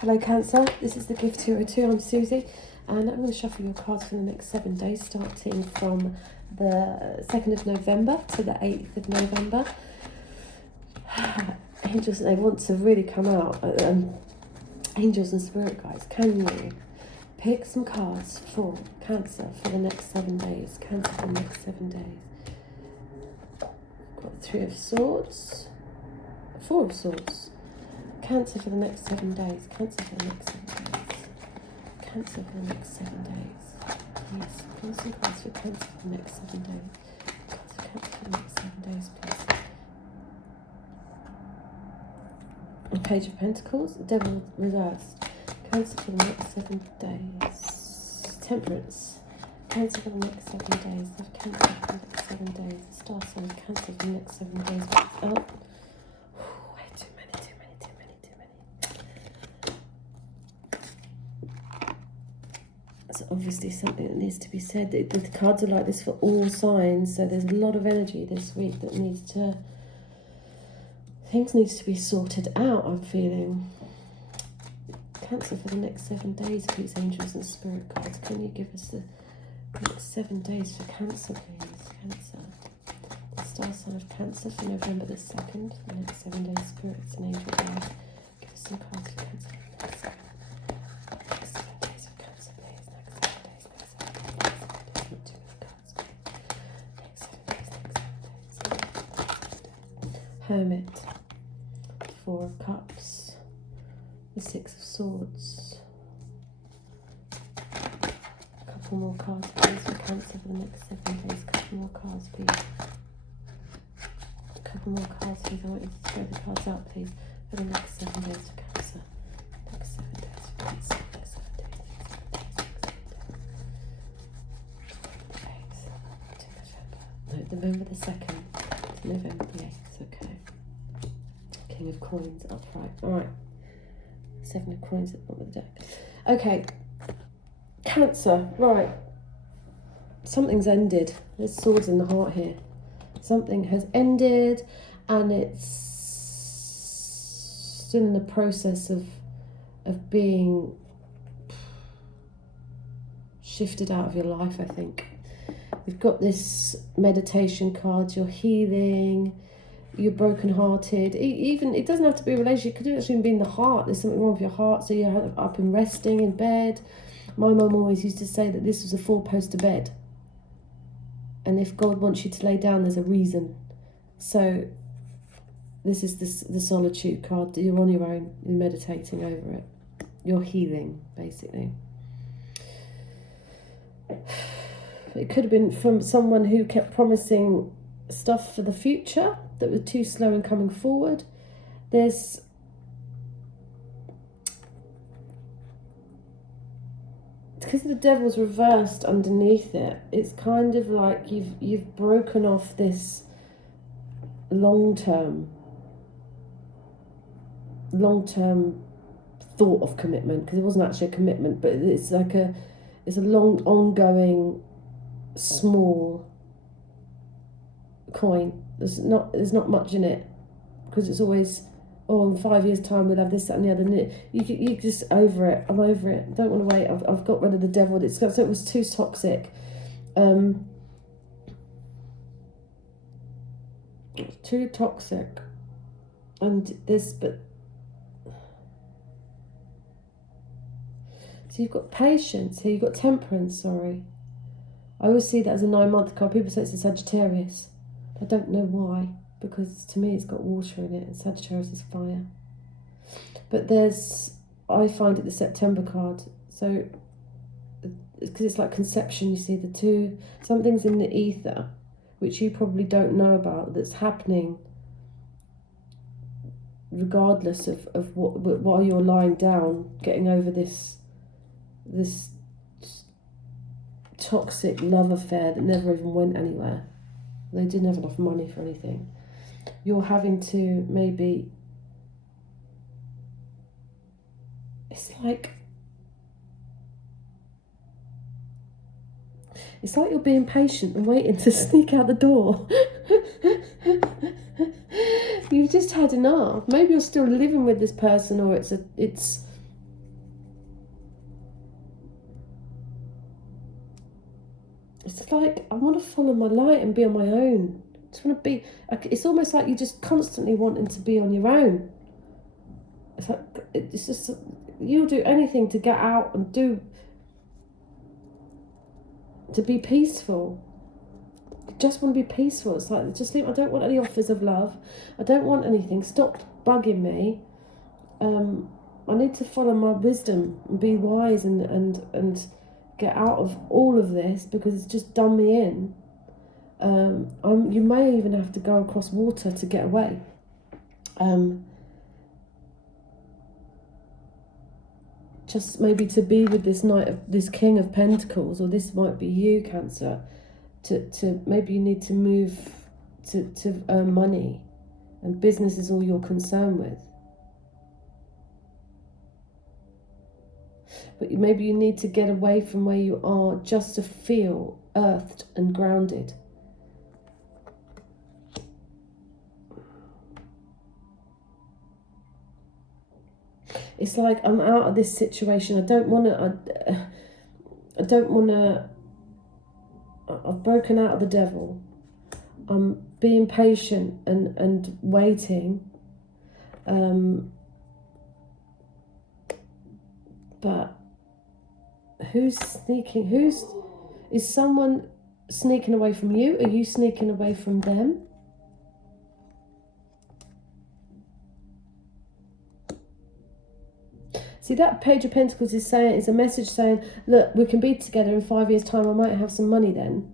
Hello Cancer, this is the Gift 202, I'm Susie, and I'm going to shuffle your cards for the next 7 days, starting from the 2nd of November to the 8th of November. Angels, they want to really come out. Angels and spirit guides, can you pick some cards for Cancer for the next 7 days? Cancer for the next 7 days. Got 3 of Swords, 4 of Swords. Cancer for the next 7 days. Cancer for the next 7 days. Cancer for the next 7 days. Please, pull some cards for Cancer for the next 7 days. Cancer for the next 7 days, please. The Page of Pentacles, Devil reversed. Cancer for the next 7 days. Temperance. Cancer for the next 7 days. Cancer for the next 7 days. Star sign. Cancer for the next 7 days. Oh. Obviously something that needs to be said. The cards are like this for all signs, so there's a lot of energy this week that things need to be sorted out, I'm feeling. Cancer for the next 7 days, please, angels and spirit guides. Can you give us the next 7 days for Cancer, please? Cancer. The star sign of Cancer for November the 2nd. The next 7 days, spirits and angel guides. Give us some cards for Cancer for the next 7 days. Hermit, 4 of Cups, the 6 of Swords. A couple more cards, please, for Cancer for the next 7 days. A couple more cards, please. A couple more cards, please. I want you to throw the cards out, please, for the next 7 days for Cancer. Next 7 days for Cancer. Next 7 days. Next 7 days. 8th to November the 2nd to November the 8th. Okay. King of Coins upright. Alright. 7 of Coins at the bottom of the deck. Okay. Cancer. Right. Something's ended. There's swords in the heart here. Something has ended, and it's still in the process of being shifted out of your life, I think. We've got this meditation card. You're healing. You're broken-hearted. Even it doesn't have to be a relationship. It could actually be in the heart. There's something wrong with your heart, so you're up and resting in bed. My mum always used to say that this was a 4-poster bed, and if God wants you to lay down, there's a reason. So this is the solitude card. You're on your own. You're meditating over it. You're healing, basically. It could have been from someone who kept promising stuff for the future that were too slow in coming forward. There's because the Devil's reversed underneath it. It's kind of like you've broken off this long-term thought of commitment, because it wasn't actually a commitment, but it's like a long ongoing small coin. There's not much in it, because it's always, in 5 years' time we'll have this, that, and the other. You just over it. I'm over it. Don't want to wait. I've got rid of the Devil. So it was too toxic. Too toxic. And this, but so you've got patience here. You've got temperance. Sorry, I always see that as a 9-month card. People say it's a Sagittarius. I don't know why, because to me it's got water in it, and Sagittarius is fire. But I find it the September card. So, because it's like conception, you see something's in the ether, which you probably don't know about, that's happening regardless of what, while you're lying down, getting over this toxic love affair that never even went anywhere. They didn't have enough money for anything. You're having to maybe... It's like you're being patient and waiting to sneak out the door. You've just had enough. Maybe you're still living with this person, or it's it's like I want to follow my light and be on my own. I just want to be. It's almost like you're just constantly wanting to be on your own. It's like it's just you'll do anything to get out and to be peaceful. You just want to be peaceful. It's like just leave. I don't want any offers of love. I don't want anything. Stop bugging me. I need to follow my wisdom and be wise and get out of all of this because it's just done me in. You may even have to go across water to get away. Just maybe to be with this King of Pentacles, or this might be you, Cancer. To maybe you need to move to earn money, and business is all you're concerned with. But maybe you need to get away from where you are just to feel earthed and grounded. It's like I'm out of this situation. I don't want to. I've broken out of the devil. I'm being patient and waiting. But who's sneaking? Is someone sneaking away from you? Are you sneaking away from them? See, that Page of Pentacles is a message saying, look, we can be together in 5 years' time. I might have some money then.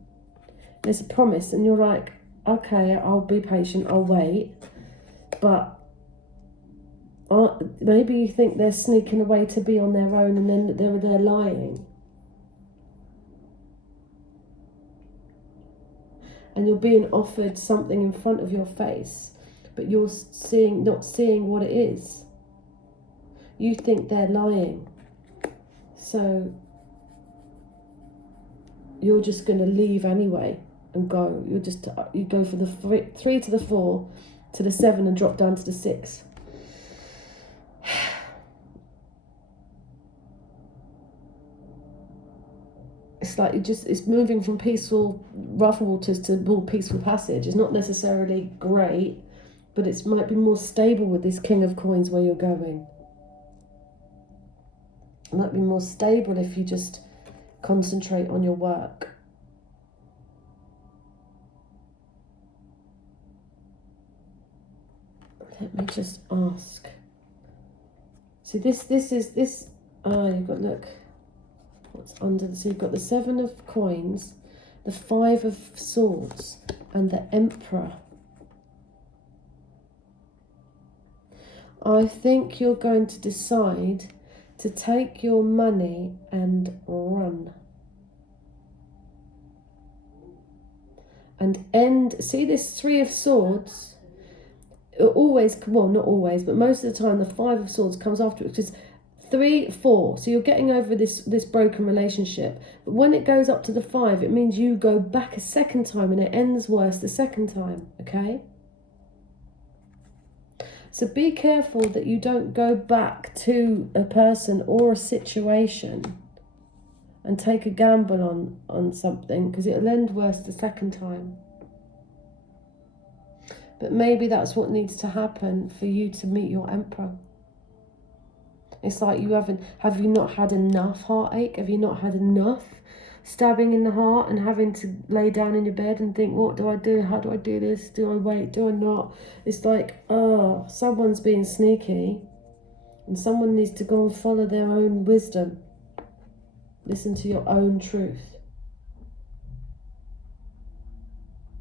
There's a promise, and you're like, okay, I'll be patient, I'll wait. But maybe you think they're sneaking away to be on their own, and then they're lying. And you're being offered something in front of your face, but you're not seeing what it is. You think they're lying. So you're just going to leave anyway and go. You go for the 3 to the 4 to the 7 and drop down to the 6. It's like it's moving from peaceful rough waters to more peaceful passage. It's not necessarily great, but it might be more stable with this King of Coins where you're going. It might be more stable if you just concentrate on your work. Let me just ask. See, this is. You've got, look, what's under. So you've got the 7 of Coins, the 5 of Swords, and the Emperor. I think you're going to decide to take your money and run. And see this 3 of Swords, always, well, not always, but most of the time the 5 of Swords comes after it, which is 3, 4. So you're getting over this broken relationship. But when it goes up to the 5, it means you go back a second time and it ends worse the second time, okay? So be careful that you don't go back to a person or a situation and take a gamble on something, because it'll end worse the second time. But maybe that's what needs to happen for you to meet your Emperor. It's like have you not had enough heartache? Have you not had enough stabbing in the heart and having to lay down in your bed and think, what do I do? How do I do this? Do I wait? Do I not? It's like, someone's being sneaky, and someone needs to go and follow their own wisdom. Listen to your own truth.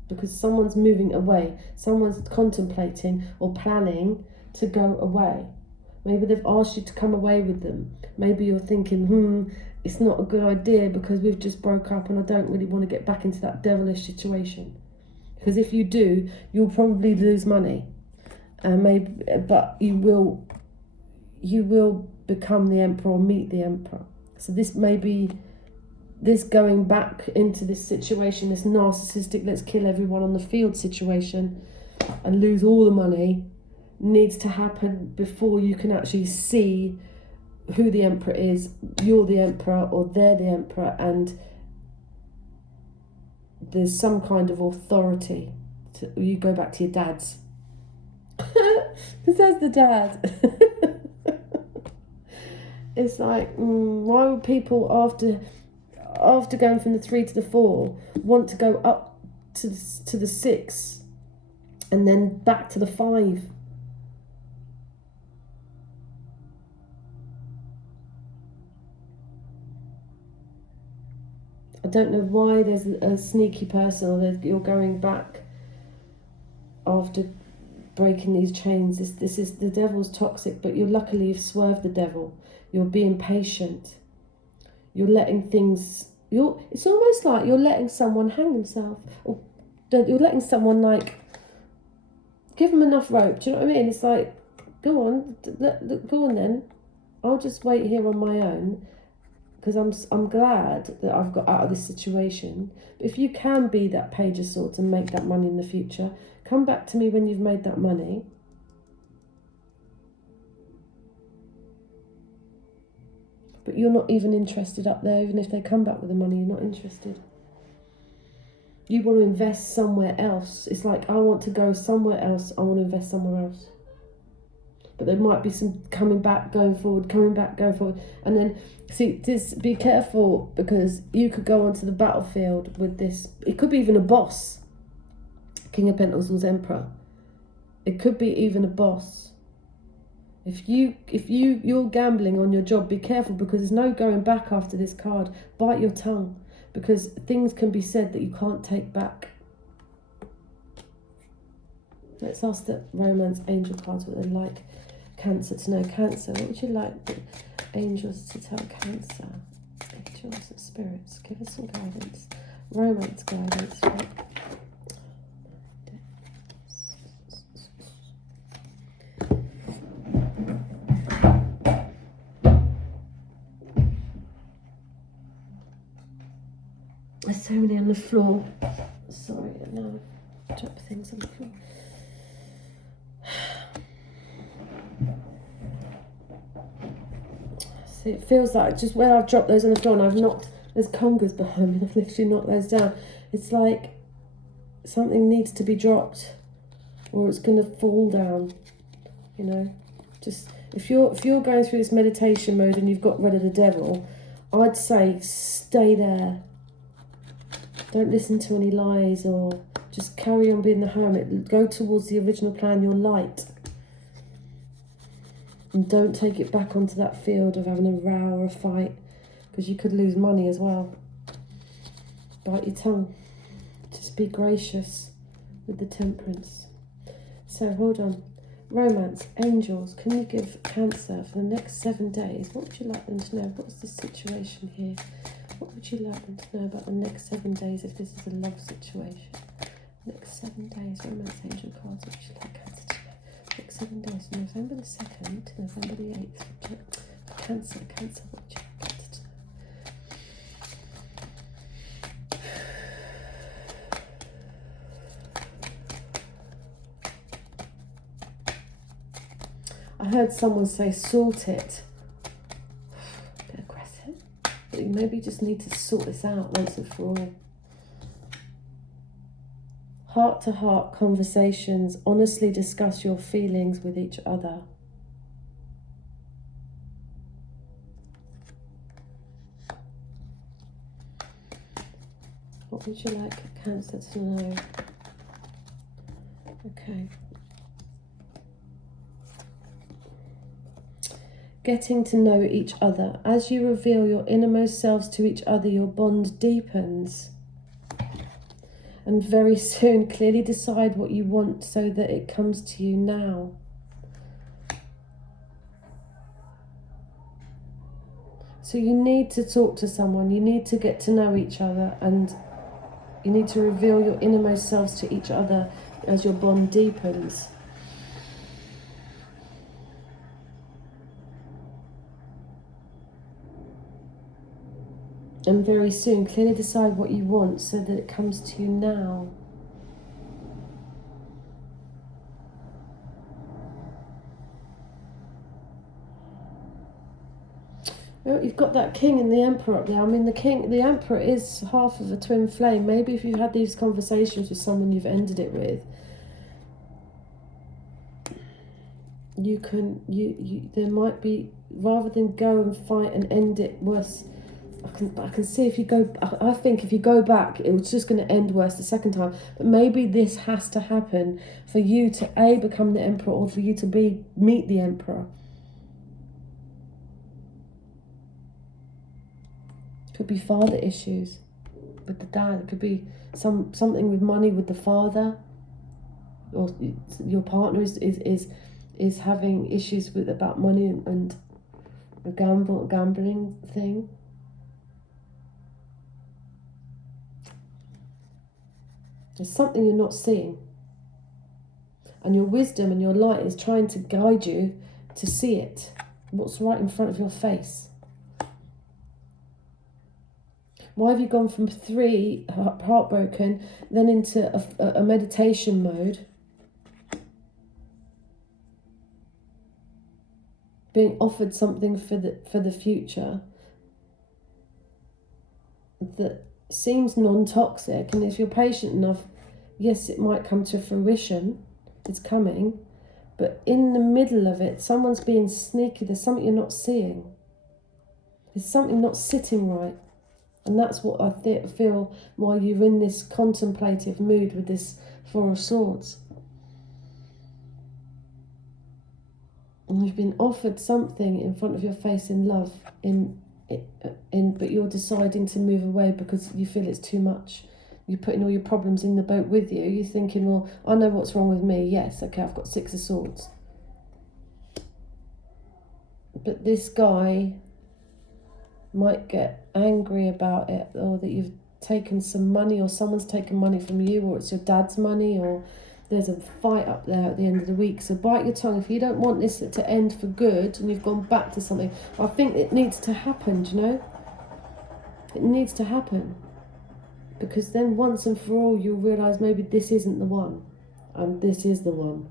Because someone's moving away. Someone's contemplating or planning to go away. Maybe they've asked you to come away with them. Maybe you're thinking, it's not a good idea because we've just broke up and I don't really want to get back into that devilish situation. Because if you do, you'll probably lose money. But you will become the Emperor or meet the Emperor. So this may be this going back into this situation, this narcissistic, let's kill everyone on the field situation and lose all the money, needs to happen before you can actually see who the Emperor is. You're the Emperor or they're the Emperor, and there's some kind of authority. You go back to your dad's. Because that's the dad. It's like, why would people after going from the 3 to the 4 want to go up to the 6 and then back to the 5? I don't know why there's a sneaky person, or that you're going back after breaking these chains. This is the devil's toxic, but luckily you've swerved the devil. You're being patient. You're letting things. It's almost like you're letting someone hang himself, or you're letting someone, like, give them enough rope. Do you know what I mean? It's like, go on, go on then. I'll just wait here on my own, because I'm glad that I've got out of this situation. But if you can be that page of swords and make that money in the future, come back to me when you've made that money. But you're not even interested up there. Even if they come back with the money, you're not interested. You want to invest somewhere else. It's like, I want to go somewhere else. I want to invest somewhere else. But there might be some coming back, going forward, coming back, going forward. And then, see, just be careful, because you could go onto the battlefield with this. It could be even a boss. King of Pentacles, Emperor. It could be even a boss. If you're gambling on your job, be careful, because there's no going back after this card. Bite your tongue, because things can be said that you can't take back. Let's ask the romance angel cards what they'd like Cancer to know. Cancer, what would you like the angels to tell Cancer? Angels and spirits, give us some guidance. Romance guidance, right? There's so many on the floor. Sorry, no, I drop things on the floor. See, it feels like just where I've dropped those on the floor and I've knocked, there's congas behind me, I've literally knocked those down. It's like something needs to be dropped, or it's going to fall down, you know. Just, if you're going through this meditation mode and you've got rid of the devil, I'd say stay there. Don't listen to any lies, or just carry on being the hermit. Go towards the original plan, your light. And don't take it back onto that field of having a row or a fight, because you could lose money as well. Bite your tongue. Just be gracious with the temperance. So hold on. Romance, angels, can you give Cancer for the next 7 days? What would you like them to know? What's the situation here? What would you like them to know about the next 7 days if this is a love situation? Next 7 days, romance angel cards, what would you like Cancer to know? Next 7 days, from November the 2nd to November the 8th. Cancer, what would you like Cancer to know? I heard someone say sort it. A bit aggressive. But you maybe just need to sort this out once and for all. Heart-to-heart conversations. Honestly discuss your feelings with each other. What would you like Cancer to know? Okay. Getting to know each other. As you reveal your innermost selves to each other, your bond deepens. And very soon, clearly decide what you want so that it comes to you now. So you need to talk to someone. You need to get to know each other, and you need to reveal your innermost selves to each other as your bond deepens. And very soon, clearly decide what you want so that it comes to you now. Well, you've got that king and the emperor up there. I mean, the emperor is half of a twin flame. Maybe if you've had these conversations with someone you've ended it with, there might be, rather than go and fight and end it worse. I can see if you go. I think if you go back, it was just going to end worse the second time. But maybe this has to happen for you to become the emperor, or for you to meet the emperor. Could be father issues with the dad. It could be something with money with the father, or your partner is having issues about money and a gambling thing. There's something you're not seeing, and your wisdom and your light is trying to guide you to see it. What's right in front of your face? Why have you gone from 3 heartbroken, then into a meditation mode, being offered something for the future that seems non-toxic, and if you're patient enough, yes, it might come to fruition. It's coming, but in the middle of it, someone's being sneaky. There's something you're not seeing. There's something not sitting right. And that's what I feel while you're in this contemplative mood with this 4 of Swords. And you've been offered something in front of your face in love, but you're deciding to move away because you feel it's too much. You're putting all your problems in the boat with you. You're thinking, well, I know what's wrong with me. Yes, okay, I've got 6 of Swords. But this guy might get angry about it, or that you've taken some money, or someone's taken money from you, or it's your dad's money, or there's a fight up there at the end of the week. So bite your tongue if you don't want this to end for good and you've gone back to something. I think it needs to happen, do you know? It needs to happen, because then once and for all you'll realise maybe this isn't the one, and this is the one.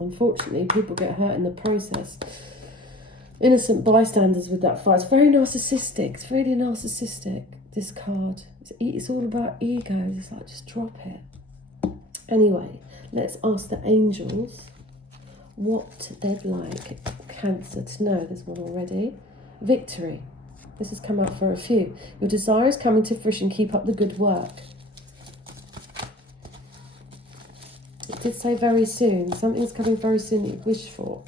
Unfortunately, people get hurt in the process. Innocent bystanders with that fight. It's very narcissistic. It's really narcissistic, this card. It's all about ego. It's like, just drop it. Anyway, let's ask the angels what they'd like Cancer to know. There's one already. Victory. This has come out for a few. Your desire is coming to fruition. Keep up the good work. It did say very soon. Something's coming very soon that you wish for.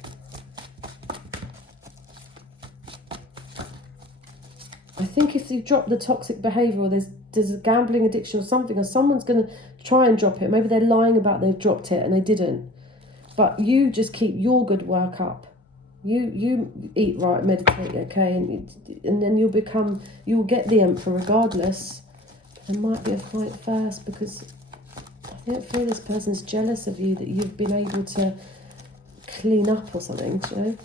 I think if you drop the toxic behaviour, or there's a gambling addiction or something, or someone's going to try and drop it. Maybe they're lying about they've dropped it and they didn't. But you just keep your good work up. You eat right, meditate, okay, and then you'll get the Emperor regardless. But there might be a fight first, because I don't feel this person's jealous of you, that you've been able to clean up or something, do you know?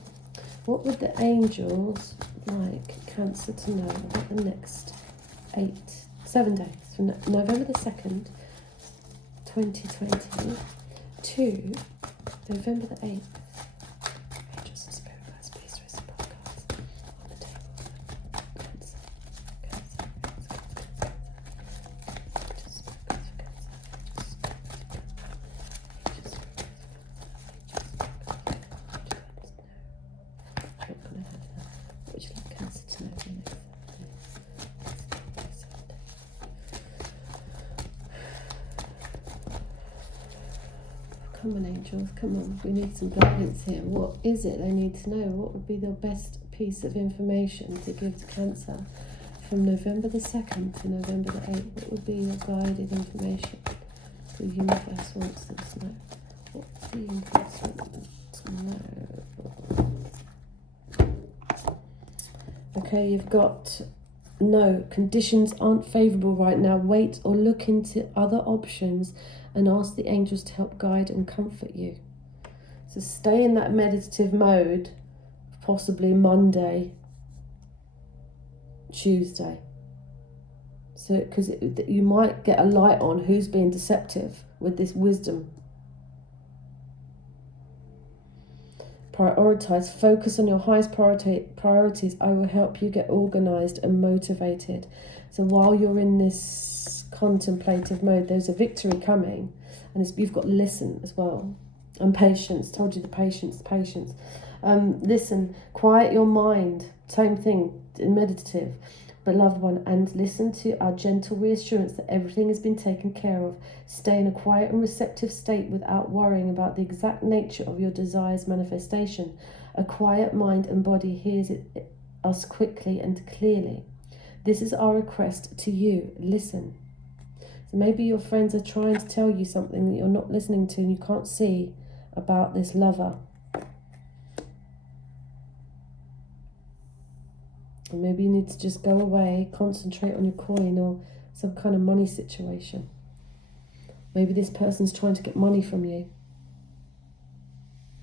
What would the angels like Cancer to know about the next 7 days, from November the 2nd, 2020 to November the 8th? Angels and spirit guides, please raise the cards on the table. Cancer, Cancer, Cancer, Would you like Cancer to know the next 7 days? Come on, angels, come on. We need some guidance here. What is it they need to know? What would be the best piece of information to give to Cancer from November the 2nd to November the 8th? What would be your guided information the universe wants them to know? What the universe wants them to know? Okay, you've got no, conditions aren't favourable right now. Wait or look into other options and ask the angels to help guide and comfort you. So stay in that meditative mode, possibly Monday, Tuesday. So, because you might get a light on who's being deceptive with this wisdom. Prioritize. Focus on your highest priorities. I will help you get organized and motivated. So while you're in this contemplative mode, there's a victory coming, and you've got listen as well, and patience. Told you the patience. Listen, quiet your mind. Same thing, meditative. Beloved one, and listen to our gentle reassurance that everything has been taken care of. Stay in a quiet and receptive state without worrying about the exact nature of your desire's manifestation. A quiet mind and body hears us quickly and clearly. This is our request to you. Listen. So maybe your friends are trying to tell you something that you're not listening to and you can't see about this lover. Or maybe you need to just go away, concentrate on your coin or some kind of money situation. Maybe this person's trying to get money from you.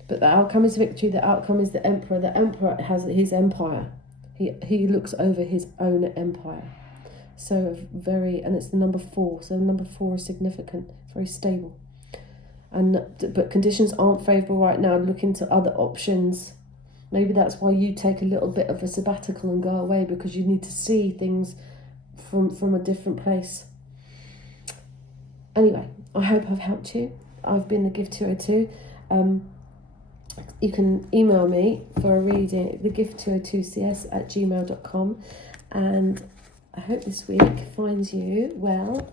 But the outcome is victory. The outcome is the emperor. The emperor has his empire. He looks over his own empire. So and it's the number 4. So number 4 is significant. It's very stable. But conditions aren't favourable right now. Look into other options. Maybe that's why you take a little bit of a sabbatical and go away, because you need to see things from a different place. Anyway, I hope I've helped you. I've been the Gift 202. You can email me for a reading, thegift202cs@gmail.com. And I hope this week finds you well.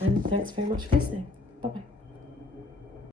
And thanks very much for listening. Bye-bye.